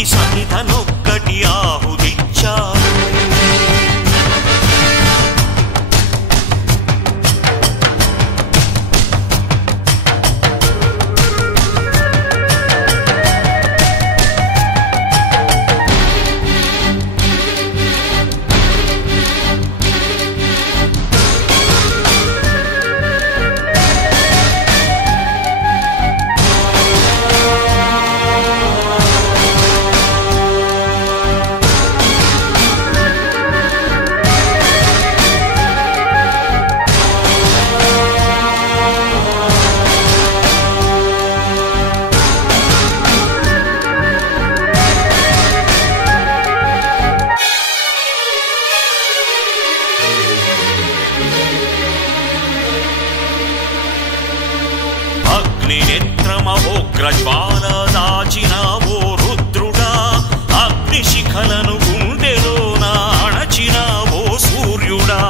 ప్రపంచాగ్నికి సన్నిధనొక్కటి ఆహుతిచ్చారు. అగ్నినేత్రమహోగ్రజ్వాల దాచినావో రుద్రుడా, అగ్నిశిఖలను గుండెలోన అణచినావో సూర్యుడా,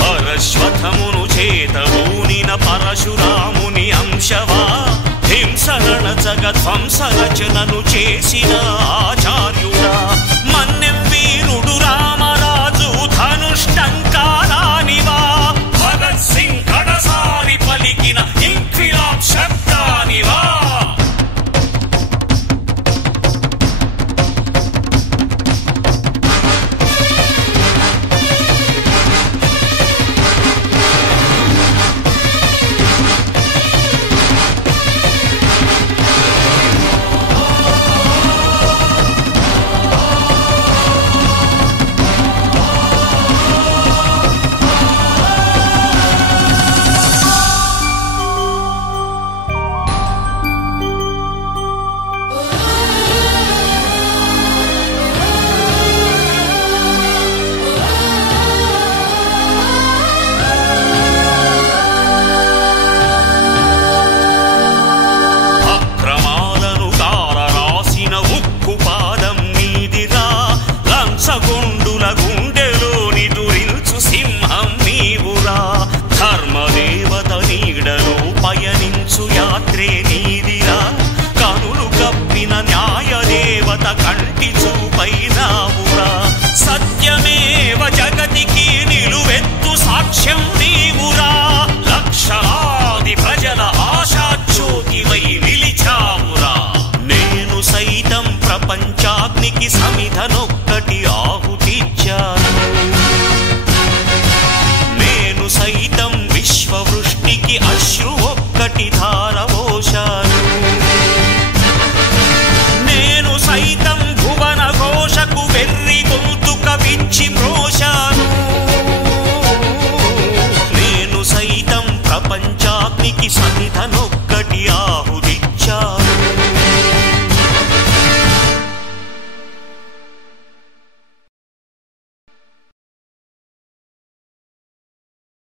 పరశ్వథమును చేతబూనిన పరశురాముని అంశవా, హింసరణచగ ధ్వంసరచనను చేసిన ఆచార్యుడా, మన్నెం వీరుడు రామరాజు ధనుష్టంకారానివా, భగత్ సింగ్ కడసారి పలికిన ఇంక్విలాబ్ శబ్దానివా. గుండుల గుండెలోని దురించు సింహం నీవురా, ధర్మదేవత నీడలో పయనించు యాత్రే నీదిరా, కనులు కప్పిన న్యాయదేవత కంటి చూపైనావురా, సత్యమేవ జగతికి నిలువెత్తు సాక్ష్యం నీవురా, లక్షలాది ప్రజల ఆశాజ్యోతివై నిలిచావురా. నేను సైతం ప్రపంచాగ్నికి సమిధనొక్క